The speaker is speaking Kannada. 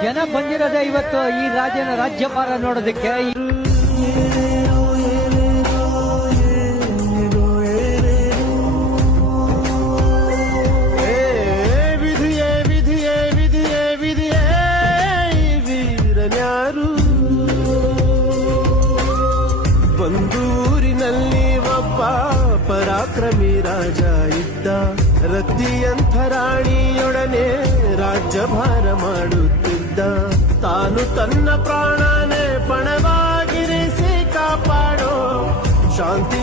ಜನ ಬಂದಿರೋದೇ ಇವತ್ತು ಈ ರಾಜ್ಯನ ರಾಜ್ಯಪಾಲ ನೋಡೋದಕ್ಕೆ. ಒಂದೂರಿನಲ್ಲಿ ಒಬ್ಬ ಪರಾಕ್ರಮಿ ರಾಜ ಇದ್ದ. ರತಿಯಂಥ ರಾಣಿಯೊಡನೆ ರಾಜ್ಯಭಾರ ಮಾಡುತ್ತಿದ್ದ. ತಾನು ತನ್ನ ಪ್ರಾಣನೇ ಪಣವಾಗಿರಿಸಿ ಕಾಪಾಡೋ ಶಾಂತಿ